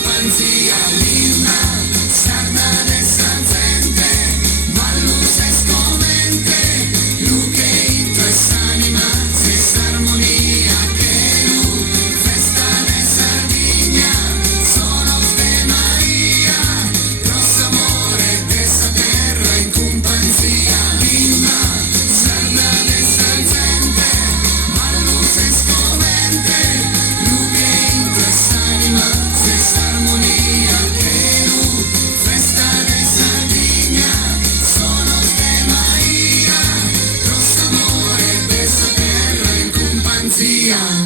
Panzia, l'inna, sardane e sanzente, ballus e scomente, luce in tua s'anima, stessa armonia che lu, festa de Sardigna, sono de Maria, grosso amore dessa terra in companzia, l'inna, sardane e sanzente, ballus e scomente, luce in tua s'anima, stessa armonia che lu, festa de Sardigna, sono de Maria, grosso amore dessa terra in companzia.